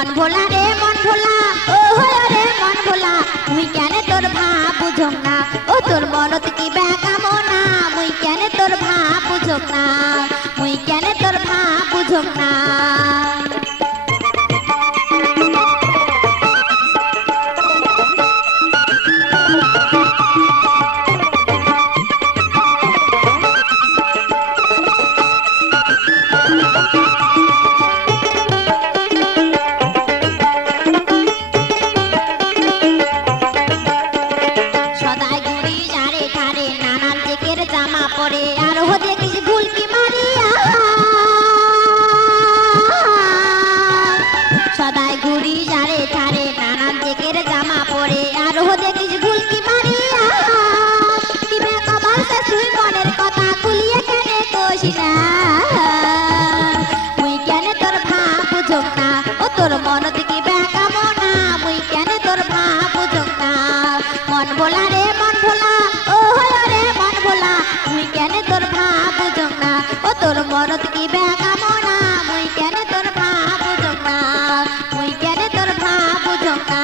মন ভোলা রে মন ভোলা, ও হলো রে মন ভোলা, মুই কেন তোর ভাব বুঝম না, ও তোর মনত কি বেকামনা, মুই কেন তোর ভাব বুঝম না, মুই কেন তোর ভাব বুঝম না। পরে আর হো দেখিস ভুল কি মারিয়া, সদাই ঘুরি যারে ধারে নানান জেকের জামা পরে আর হো দেখিস ভুল কি মারিয়া, দিবে কবল সে তুই মনের কথা খুলিয়ে কেনে কইস না, মুই কেন তোর ভাব বুঝম না, ও তোর মনত কি বেকামনা, মুই কেন তোর ভাব বুঝম না। মন ভোলা রে মন ভোলা, ও হলো রে মন ভোলা, মুই কেন তোর ভাব বুঝম না, ও তোর মনত কি বেকামনা, মুই কেন তোর ভাব বুঝম না, মুই কেন তোর ভাব বুঝম না।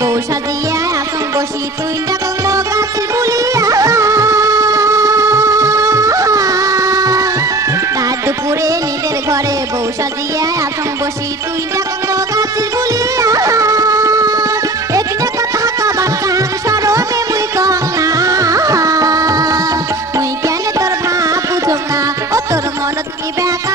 বউ সাজিয়া আসন বসি তুই ডাকল গাছে বলিয়া, রাত দুপুরে নিজের ঘরে বউ সাজিয়া আসন বসি তুই ডাকল গাছে বলিয়া, একটা কথা কবার কান সরমে মুই কম না, মুই কেন তোর ভাব বুঝম না, ও তোর মনত কি বেকা